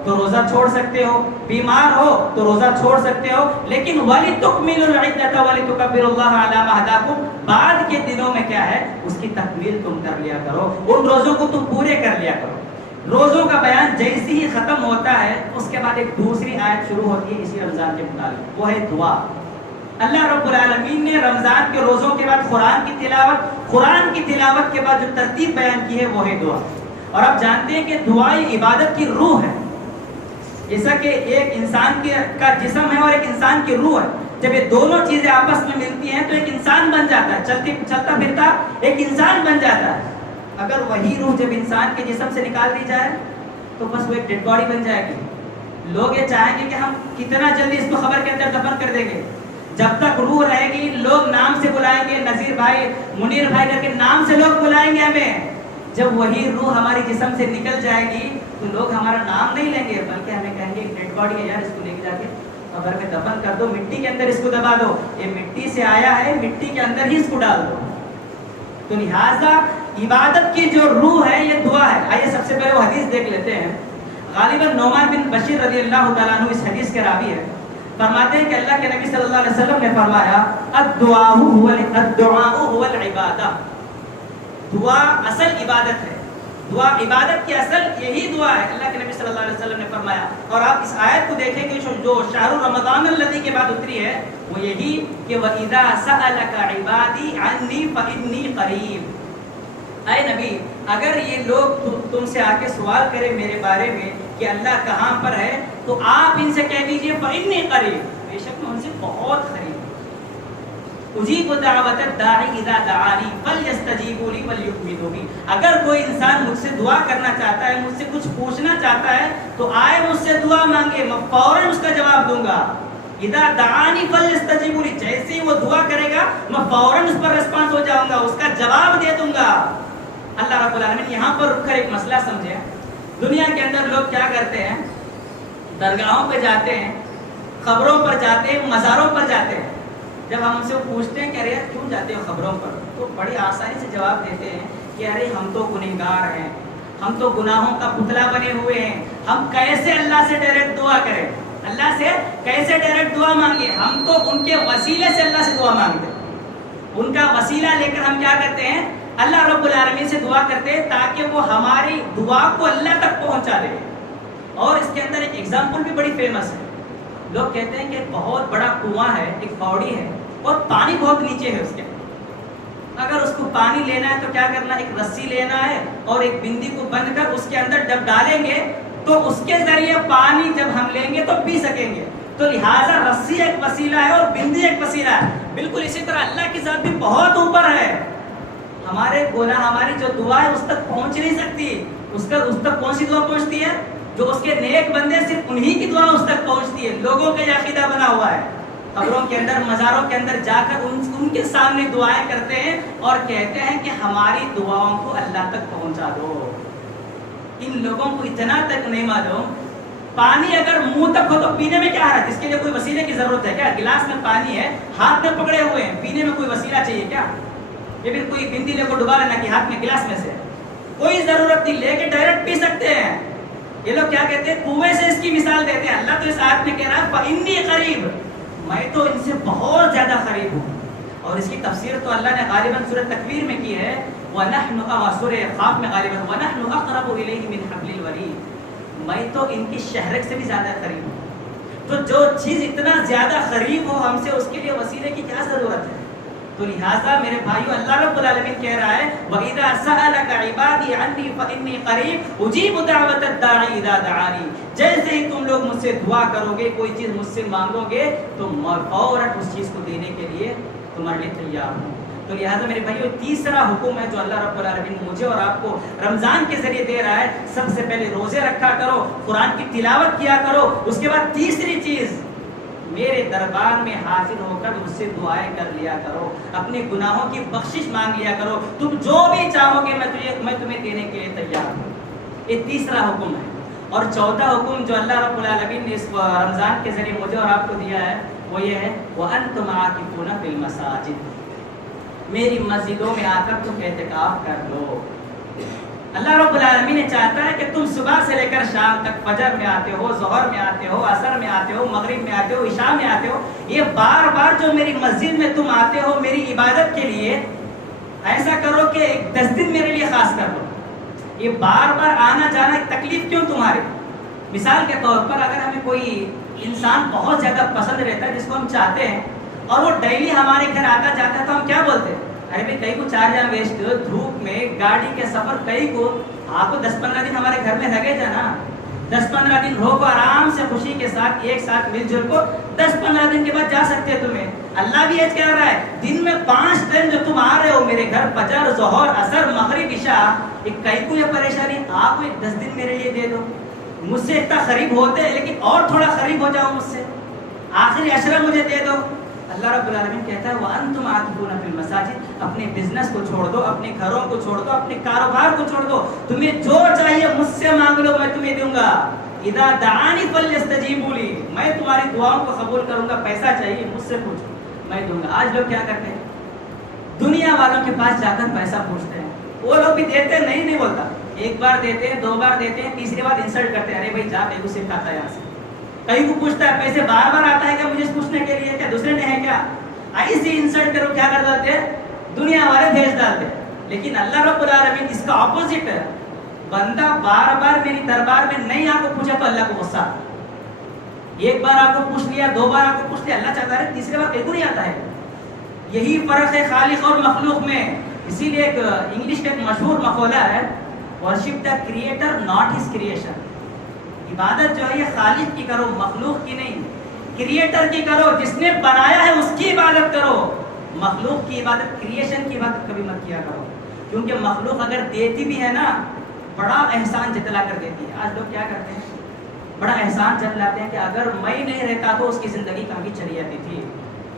تو روزہ چھوڑ سکتے ہو، بیمار ہو تو روزہ چھوڑ سکتے ہو، لیکن وَلِتُكْمِلُوا الْعِدَّةَ وَلِتُكَبِّرُوا اللَّهَ عَلَىٰ مَا هَدَاكُمْ، بعد کے دنوں میں کیا ہے اس کی تکمیل تم کر لیا کرو، ان روزوں کو تم پورے کر لیا کرو۔ روزوں کا بیان جیسے ہی ختم ہوتا ہے اس کے بعد ایک دوسری آیت شروع ہوتی ہے اسی رمضان کے متعلق، وہ ہے دعا۔ اللہ رب العالمین نے رمضان کے روزوں کے بعد قرآن کی تلاوت کے بعد جو ترتیب بیان کی ہے وہ ہے دعا۔ اور آپ جانتے ہیں کہ دعا عبادت کی روح ہے، جیسا کہ ایک انسان کا جسم ہے اور ایک انسان کی روح ہے، جب یہ دونوں چیزیں آپس میں ملتی ہیں تو ایک انسان بن جاتا ہے، چلتا پھرتا ایک انسان بن جاتا ہے۔ اگر وہی روح جب انسان کے جسم سے نکال دی جائے تو بس وہ ایک ڈیڈ باڈی بن جائے گی۔ لوگ یہ چاہیں گے کہ ہم کتنا جلدی اس کو قبر کے اندر دفن کر دیں گے، جب تک روح رہے گی لوگ نام سے بلائیں گے، نذیر بھائی، منیر بھائی کر کے نام سے لوگ بلائیں گے ہمیں۔ جب وہی روح ہماری جسم سے نکل جائے گی تو لوگ ہمارا نام نہیں لیں گے، بلکہ ہمیں کہیں گے ڈیڈ باڈی ہے یار، اس کو لے کے جا کے قبر میں دفن کر دو، مٹی کے اندر اس کو دبا دو، یہ مٹی سے آیا ہے، مٹی کے اندر ہی اس کو ڈال دو۔ تو لہٰذا عبادت کی جو روح ہے یہ دعا ہے۔ آئیے سب سے پہلے وہ حدیث دیکھ لیتے ہیں۔ غالباً نعمان بن بشیر رضی اللہ تعالیٰ عنہ اس حدیث کے راوی ہے، فرماتے ہیں کہ اللہ کے نبی صلی اللہ علیہ وسلم نے فرمایا الدعاء هو العبادہ، دعا اصل عبادت ہے۔ دعا عبادت کی اصل یہی دعا ہے. اللہ کے نبی صلی اللہ علیہ وسلم نے فرمایا. اور آپ اس آیت کو دیکھیں کہ جو شہر رمضان الذی کے بعد اتری ہے وہ یہی کہ وَإِذَا سَأَلَكَ عِبَادِي عَنِّي فَإِنِّي قَرِيبٌ. اے نبی اگر یہ لوگ تم سے آ کے سوال کرے میرے بارے میں کہ اللہ کہاں پر ہے تو آپ ان سے کہہ دیجئے فَإِنِّي قَرِيبٌ, بے شک میں ان سے بہت قریب. اجیب دعوت الداعی اذا دعانی فلیستجیبوا لی ولیؤمنوا بی. اگر کوئی انسان مجھ سے دعا کرنا چاہتا ہے, مجھ سے کچھ پوچھنا چاہتا ہے تو آئے مجھ سے دعا مانگے, میں فوراً اس کا جواب دوں گا. اذا دعانی فلیستجیبوا لی, جیسے ہی وہ دعا کرے گا میں فوراً اس پر ریسپانس ہو جاؤں گا, اس کا جواب دے دوں گا. اللہ رب العالمین یہاں پر رک کر ایک مسئلہ سمجھے. دنیا کے اندر لوگ کیا کرتے ہیں, درگاہوں پہ جاتے ہیں, قبروں پر جاتے ہیں, مزاروں پر جاتے ہیں. جب ہم ان سے پوچھتے ہیں کہ ارے کیوں جاتے ہو خبروں پر, تو بڑی آسانی سے جواب دیتے ہیں کہ ارے ہم تو گنہگار ہیں, ہم تو گناہوں کا پتلا بنے ہوئے ہیں, ہم کیسے اللہ سے ڈائریکٹ دعا کریں, اللہ سے کیسے ڈائریکٹ دعا مانگے, ہم تو ان کے وسیلے سے اللہ سے دعا مانگتے ہیں. ان کا وسیلہ لے کر ہم کیا کرتے ہیں, اللہ رب العالمین سے دعا کرتے ہیں تاکہ وہ ہماری دعا کو اللہ تک پہنچا دے. اور اس کے اندر ایک ایگزامپل بھی بڑی فیمس ہے. لوگ کہتے ہیں کہ ایک بہت بڑا کنواں ہے, ایک پوڑی ہے اور پانی بہت نیچے ہے اس کے. اگر اس کو پانی لینا ہے تو کیا کرنا, ایک رسی لینا ہے اور ایک بندی کو بند کر اس کے اندر جب ڈالیں گے تو اس کے ذریعے پانی جب ہم لیں گے تو پی سکیں گے. تو لہٰذا رسی ایک وسیلہ ہے اور بندی ایک وسیلہ ہے. بالکل اسی طرح اللہ کی ذات بھی بہت اوپر ہے. ہمارے گناہ, ہماری جو دعا ہے اس تک پہنچ نہیں سکتی. اس تک کون سی دعا پہنچتی ہے, جو اس کے نیک بندے صرف انہی کی دعا اس تک پہنچتی ہے. لوگوں کا یہ عقیدہ بنا ہوا ہے, قبروں کے اندر, مزاروں کے اندر جا کر ان کے سامنے دعائیں کرتے ہیں اور کہتے ہیں کہ ہماری دعاؤں کو اللہ تک پہنچا دو. ان لوگوں کو اتنا تک نہیں معلوم, پانی اگر منہ تک ہو تو پینے میں کیا ہے, اس کے لیے کوئی وسیلے کی ضرورت ہے کیا؟ گلاس میں پانی ہے, ہاتھ میں پکڑے ہوئے ہیں, پینے میں کوئی وسیلہ چاہیے کیا؟ یہ پھر کوئی بندی لے کو ڈبا لینا کہ ہاتھ میں گلاس میں سے, کوئی ضرورت نہیں, لے کے ڈائریکٹ پی سکتے ہیں. یہ لوگ کیا کہتے ہیں, کنویں سے اس کی مثال دیتے ہیں. اللہ تو اس آیت میں کہہ رہا ہے فَإِنِّي قَرِيبٌ, میں تو ان سے بہت زیادہ قریب ہوں. اور اس کی تفسیر تو اللہ نے غالباً سورہ تکویر میں کی ہے, وَنَحْنُ سورہ خاف میں غالباً وَنَحْنُ أَقْرَبُ إِلَيْهِ مِنْ حَبْلِ الْوَرِيدِ, میں تو ان کی شہرک سے بھی زیادہ قریب ہوں. تو جو چیز اتنا زیادہ قریب ہو ہم سے, اس کے لیے وسیلے کی کیا ضرورت ہے؟ تو لہٰذا میرے بھائیو, اللہ رب العالمین کہہ رہا ہے وَإِذَا سَأَلَكَ عِبَادِي عَنِّي فَإِنِّي قَرِيبٌ أُجِيبُ دَعْوَةَ الدَّاعِ إِذَا دَعَانِ. جیسے ہی تم لوگ مجھ سے دعا کرو گے, کوئی چیز مجھ سے مانگو گے تو میں فوراً اس چیز کو دینے کے لیے تمہارے لیے تیار ہوں. تو لہٰذا میرے بھائیو, تیسرا حکم ہے جو اللہ رب العالمین مجھے اور آپ کو رمضان کے ذریعے دے رہا ہے, سب سے پہلے روزے رکھا کرو, قرآن کی تلاوت کیا کرو. اس کے بعد تیسری چیز, میرے دربار میں حاضر ہو کر مجھ سے دعائیں کر لیا کرو, اپنے گناہوں کی بخشش مانگ لیا کرو. تم جو بھی چاہو گے میں تمہیں دینے کے لیے تیار ہوں. یہ تیسرا حکم ہے. اور چوتھا حکم جو اللہ رب العالمین نے اس رمضان کے ذریعے مجھے اور آپ کو دیا ہے وہ یہ ہے وَأَنْتُمْ عَاكِفُونَ فِي الْمَسَاجِدِ, میری مسجدوں میں آ کر تم اعتکاف کر لو. اللہ رب العالمین نے چاہتا ہے کہ تم صبح سے لے کر شام تک, فجر میں آتے ہو, ظہر میں آتے ہو, عصر میں آتے ہو, مغرب میں آتے ہو, عشاء میں آتے ہو, یہ بار بار جو میری مسجد میں تم آتے ہو میری عبادت کے لیے, ایسا کرو کہ 10 دن میرے لیے خاص کر لو. یہ بار بار آنا جانا ایک تکلیف کیوں تمہاری؟ مثال کے طور پر اگر ہمیں کوئی انسان بہت زیادہ پسند رہتا ہے جس کو ہم چاہتے ہیں اور وہ ڈیلی ہمارے گھر آتا جاتا ہے تو ہم کیا بولتے ہیں, ارے بھائی کئی کو 4 جہاں ویسٹ ہو, دھوپ میں گاڑی کے سفر, کئی کو آپ کو 10-15 دن ہمارے گھر میں لگے جانا, 10-15 دن رہو کو آرام سے خوشی کے ساتھ ایک ساتھ مل جل کو 10-15 دن کے بعد جا سکتے ہیں تمہیں. اللہ بھی یہ کہہ رہا ہے دن میں 5 دن جو تم آ رہے ہو میرے گھر, فجر, ظہر, عصر, مغرب, عشاء, ایک کئی کو یہ پریشانی, آپ کو 10 دن میرے لیے دے دو. مجھ سے اتنا قریب ہوتے ہیں لیکن اور تھوڑا قریب ہو جاؤ مجھ سے, آخری عشرہ مجھے دے دو. اللہ رب العالمین کہتا ہے وَأَنْتُمْ عَاكِفُونَ فِي الْمَسَاجِدِ, اپنے بزنس کو چھوڑ دو, اپنے گھروں کو چھوڑ دو, اپنے کاروبار کو چھوڑ دو, تمہیں جو چاہیے مجھ سے مانگ لو, میں تمہیں دوں گا. اِذَا دَعَانِ فَلْيَسْتَجِيبُوا لِي, میں تمہاری دعاؤں کو قبول کروں گا. پیسہ چاہیے مجھ سے پوچھو, میں دوں گا. آج لوگ کیا کرتے ہیں, دنیا والوں کے پاس جا کر پیسہ پوچھتے ہیں, وہ لوگ بھی دیتے ہیں, نہیں بولتا, ایک بار دیتے ہیں, 2 بار دیتے ہیں, تیسری بار انسلٹ کرتے ہیں, ارے بھائی جا بیگو سے کھاتا ہے یہاں سے. کہیں کو پوچھتا ہے پیسے بار بار آتا ہے کیا مجھے پوچھنے کے لیے, کیا دوسرے نے ہے کیا, ایسی انسلٹ کرو کیا کر ڈالتے ہیں, دنیا والے بھیج ڈالتے ہیں. لیکن اللہ رب العالمین اس کا اپوزٹ ہے, بندہ بار بار میری دربار میں نہیں آپ کو پوچھا تو اللہ کو غصہ آتا ہے. ایک بار آپ کو پوچھ لیا, 2 بار آپ کو پوچھ لیا, اللہ چاہتا ہے تیسرے بار بالکل نہیں آتا ہے. یہی فرق ہے خالق اور مخلوق میں. اسی لیے ایک انگلش کا ایک مشہور مقولہ ہے, worship the creator not his creation. عبادت جو ہے یہ خالق کی کرو, مخلوق کی نہیں. کریٹر کی کرو, جس نے بنایا ہے اس کی عبادت کرو. مخلوق کی عبادت, کریشن کی عبادت کبھی مت کیا کرو, کیونکہ مخلوق اگر دیتی بھی ہے نا, بڑا احسان جتلا کر دیتی ہے. آج لوگ کیا کرتے ہیں, بڑا احسان جتلاتے ہیں کہ اگر میں نہیں رہتا تو اس کی زندگی کافی چلی جاتی تھی.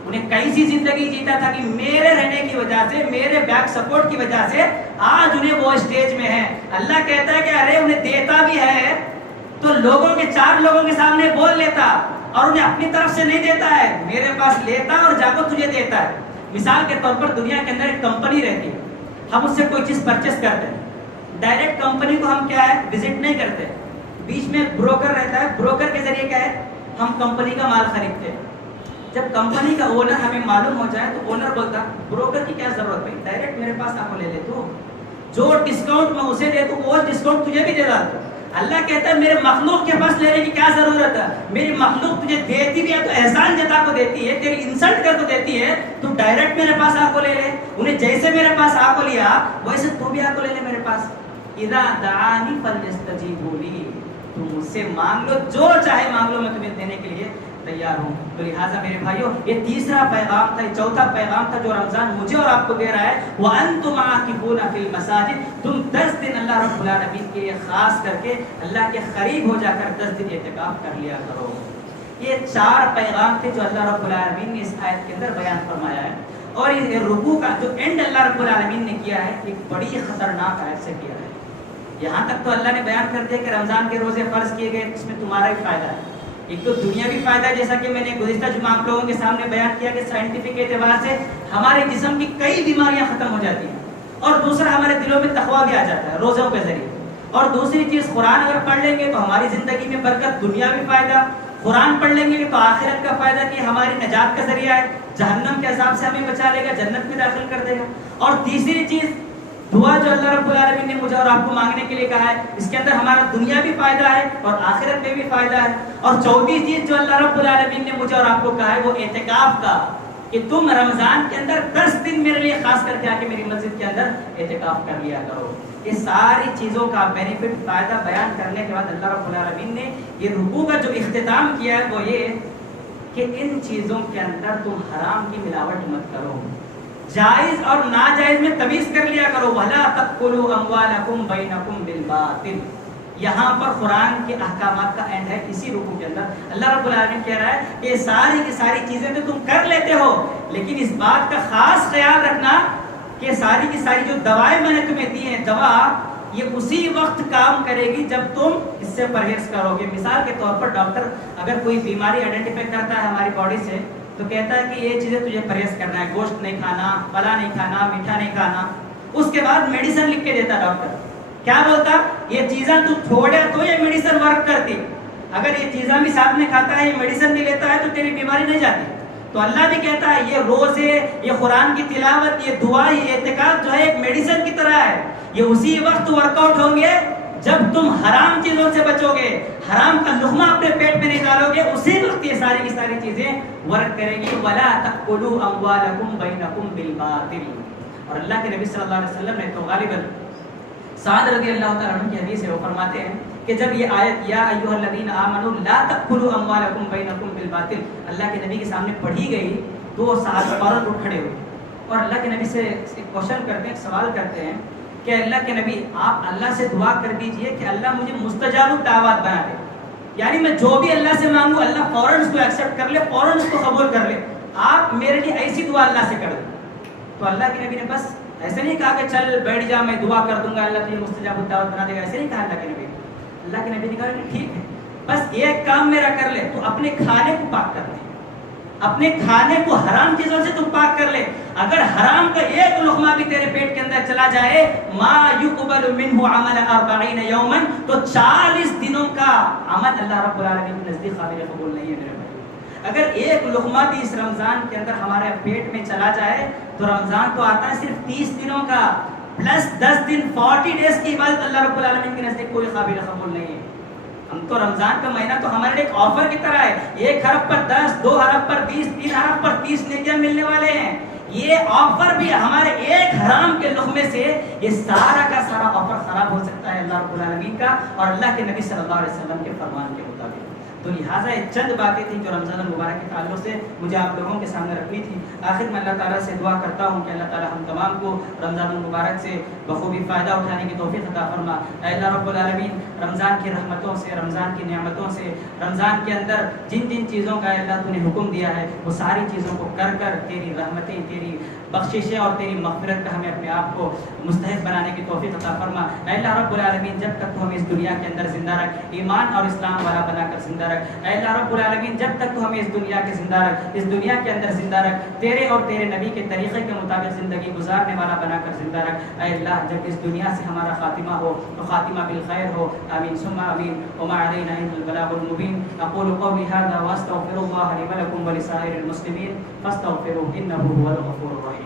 انہیں کیسی زندگی جیتا تھا کہ میرے رہنے کی وجہ سے, میرے بیک سپورٹ کی وجہ سے آج انہیں وہ اسٹیج میں ہے. اللہ کہتا ہے کہ ارے انہیں دیتا بھی ہے تو لوگوں کے, 4 لوگوں کے سامنے بول لیتا, اور انہیں اپنی طرف سے نہیں دیتا ہے, میرے پاس لیتا اور جا کر تجھے دیتا ہے. مثال کے طور پر دنیا کے اندر ایک کمپنی رہتی ہے, ہم اس سے کوئی چیز پرچیز کرتے ہیں, ڈائریکٹ کمپنی کو ہم کیا ہے وزٹ نہیں کرتے, بیچ میں ایک بروکر رہتا ہے. بروکر کے ذریعے کیا ہے ہم کمپنی کا مال خریدتے ہیں. جب کمپنی کا اونر ہمیں معلوم ہو جائے تو اونر بولتا بروکر کی کیا ضرورت بھائی, ڈائریکٹ میرے پاس آپ کو لے لے, تو جو ڈسکاؤنٹ میں اسے دے تو وہ ڈسکاؤنٹ تجھے بھی دے رہا. اللہ کہتا ہے میرے مخلوق کے پاس لینے کی کیا ضرورت ہے, میری مخلوق تجھے دیتی بھی ہے تو احسان جتا کو دیتی ہے, تیری انسلٹ کر کو دیتی ہے, تو ڈائریکٹ میرے پاس آ کو لے لے. انہیں جیسے میرے پاس آ کو لیا ویسے تو بھی آ کو لے لے میرے پاس. اذا دعانی فلیستجیبوا لی, تم مجھ سے مانگ لو, جو چاہے مانگ لو, میں تمہیں دینے کے لیے تیار ہوں. تو لہٰذا میرے بھائیوں یہ تیسرا پیغام تھا, چوتھا پیغام تھا جو رمضان مجھے اور آپ کو دے رہا ہے. وَأَنْتُمْ عَاكِفُونَ فِي الْمَسَاجِدِ, تم 10 دن اللہ رب العالمین کے لیے خاص کر کے اللہ کے قریب ہو جا کر 10 دن اعتکاف کر لیا کرو. یہ 4 پیغام تھے جو اللہ رب العالمین نے اس آیت کے اندر بیان فرمایا ہے. اور یہ رکوع کا جو اینڈ اللہ رب العالمین نے کیا ہے ایک بڑی خطرناک آیت سے کیا ہے. یہاں تک تو اللہ نے بیان کر دیا کہ رمضان کے روزے فرض کیے گئے, اس میں تمہارا ہی فائدہ ہے. ایک تو دنیاوی فائدہ, جیسا کہ میں نے گزشتہ جمعہ آپ لوگوں کے سامنے بیان کیا کہ سائنٹیفک اعتبار سے ہمارے جسم کی کئی بیماریاں ختم ہو جاتی ہیں, اور دوسرا ہمارے دلوں میں تقویٰ بھی آ جاتا ہے روزوں کے ذریعے. اور دوسری چیز قرآن اگر پڑھ لیں گے تو ہماری زندگی میں برکت, دنیاوی فائدہ. قرآن پڑھ لیں گے تو آخرت کا فائدہ کہ ہماری نجات کا ذریعہ ہے, جہنم کے عذاب سے ہمیں بچا لے گا, جنت میں داخل کر دے گا. اور تیسری چیز دعا جو اللہ رب العالمین نے مجھے اور آپ کو مانگنے کے لیے کہا ہے, اس کے اندر ہمارا دنیا بھی فائدہ ہے اور آخرت میں بھی فائدہ ہے. اور چوتھی چیز جو اللہ رب العالمین نے مجھے اور آپ کو کہا ہے وہ اعتکاف کا, کہ تم رمضان کے اندر 10 دن میرے لیے خاص کر کے آ کے میری مسجد کے اندر اعتکاف کر لیا کرو. یہ ساری چیزوں کا بینیفٹ, فائدہ بیان کرنے کے بعد اللہ رب العالمین نے یہ رکوع کا جو اختتام کیا ہے وہ یہ کہ ان چیزوں کے اندر تم حرام کی ملاوٹ مت کرو, جائز اور ناجائز میں تمیز کر لیا کرو. وَلَا تَأْكُلُوا أَمْوَالَكُمْ بَيْنَكُمْ بِالْبَاطِلِ. یہاں پر قرآن کے احکامات کا اینڈ ہے اسی رکوع کے اندر. اللہ رب العالمین کہہ رہا ہے کہ ساری کی ساری چیزیں تو تم کر لیتے ہو, لیکن اس بات کا خاص خیال رکھنا کہ ساری کی ساری جو دوائیں میں نے تمہیں دی ہیں, دوا یہ اسی وقت کام کرے گی جب تم اس سے پرہیز کرو گے. مثال کے طور پر ڈاکٹر اگر کوئی بیماری آئیڈینٹیفائی کرتا ہے ہماری باڈی سے تو کہتا ہے کہ یہ چیزیں تجھے پرہیز کرنا ہے, گوشت نہیں کھانا, پلا نہیں کھانا, میٹھا نہیں کھانا. اس کے بعد میڈیسن لکھ کے دیتا ڈاکٹر. کیا بولتا, یہ چیزیں تو چھوڑے تو یہ میڈیسن ورک کرتی, اگر یہ چیزیں بھی ساتھ میں کھاتا ہے, یہ میڈیسن بھی لیتا ہے تو تیری بیماری نہیں جاتی. تو اللہ بھی کہتا ہے یہ روزے, یہ قرآن کی تلاوت, یہ دعا, یہ اعتکاف جو ہے ایک میڈیسن کی طرح ہے. یہ اسی وقت ورک آؤٹ ہوں گے جب تم حرام چیزوں سے بچو گے, حرام کا لقمہ اپنے پیٹ میں نہیں ڈالو گے, اسی وقت یہ ساری کی ساری چیزیں ورک کریں گی. وَلَا تَأْكُلُوا أَمْوَالَكُمْ بَيْنَكُمْ بِالْبَاطِلِ. اور اللہ کے نبی صلی اللہ علیہ وسلم نے تو غالباً سعد رضی اللہ تعالیٰ عنہ کی حدیث ہے, وہ فرماتے ہیں کہ جب یہ آیت یا ایھا الذین آمنوا لا تأکلوا اموالکم بینکم بالباطل اللہ کے نبی کے سامنے پڑھی گئی تو وہ صحابہ فوراً اٹھ کھڑے ہوئے اور اللہ کے نبی سے ایک کوشچن کرتے ہیں, ایک سوال کرتے ہیں کہ اللہ کے نبی آپ اللہ سے دعا کر دیجئے کہ اللہ مجھے مستجاب الدعوات بنا دے, یعنی میں جو بھی اللہ سے مانگوں اللہ فوراً اس کو ایکسیپٹ کر لے, فوراً اس کو قبول کر لے. آپ میرے لیے ایسی دعا اللہ سے کر دیں. تو اللہ کے نبی نے بس ایسے نہیں کہا کہ چل بیٹھ جا میں دعا کر دوں گا اللہ تجھے مستجاب الدعوت بنا دے گا, ایسے نہیں کہا اللہ کے نبی. اللہ کے نبی نے کہا کہ ٹھیک ہے بس ایک کام میرا کر لے, تو اپنے کھانے کو پاک کر لے, اپنے کھانے کو حرام چیزوں سے تم پاک کر لے. اگر حرام کا ایک لقمہ بھی تیرے پیٹ کے اندر چلا جائے ما یقبل منہ عمل 40 یوما, تو 40 دنوں کا عمل اللہ رب العالمین کے نزدیک قابل قبول نہیں ہے میرے بھائی. اگر ایک لقمہ بھی اس رمضان کے اندر ہمارے پیٹ میں چلا جائے تو رمضان تو آتا ہے صرف 30 دنوں کا, پلس 10 دن 40 ڈیز کی عبادت اللہ رب العالمین کے نزدیک کوئی قابل قبول نہیں ہے. ہم تو رمضان کا مہینہ تو ہمارے لیے ایک آفر کی طرح ہے. 1 حرف پر 10, 2 حرف پر 20, 3 حرف پر 30 نیکیاں ملنے والے ہیں. یہ آفر بھی ہمارے ایک حرام کے لقمے سے یہ سارا کا سارا آفر خراب ہو سکتا ہے اللہ رب العالمین کا اور اللہ کے نبی صلی اللہ علیہ وسلم کے فرمان کے مطابق. تو لہٰذا یہ چند باتیں تھیں جو رمضان المبارک کے تعلق سے مجھے آپ لوگوں کے سامنے رکھنی تھی. آخر میں اللہ تعالیٰ سے دعا کرتا ہوں کہ اللہ تعالیٰ ہم تمام کو رمضان المبارک سے بخوبی فائدہ اٹھانے کی توفیق عطا فرما. اے اللہ رب العالمین رمضان کی رحمتوں سے, رمضان کی نعمتوں سے, رمضان کے اندر جن جن چیزوں کا اللہ تو نے حکم دیا ہے وہ ساری چیزوں کو کر کر تیری رحمتیں, تیری بخششیں اور تیری مغفرت کا ہمیں اپنے آپ کو مستحق بنانے کی توفیق عطا فرما. اے اللہ رب العالمین جب تک تو ہمیں اس دنیا کے اندر زندہ رکھ, ایمان اور اسلام والا بنا کر زندہ رکھ. اے اللہ رب العالمین جب تک تو ہمیں اس دنیا کے زندہ رکھ, اس دنیا کے اندر زندہ رکھ, تیرے اور تیرے نبی کے طریقے کے مطابق زندگی گزارنے والا بنا کر زندہ رکھ. اے اللہ جب اس دنیا سے ہمارا خاتمہ ہو تو خاتمہ بالخیر ہو. آمین ثم آمین. وما علینا الا البلاغ المبین. اقول قولی هذا واستغفر الله لي ولكم ولسائر المسلمين فاستغفروه انه هو الغفور الرحيم.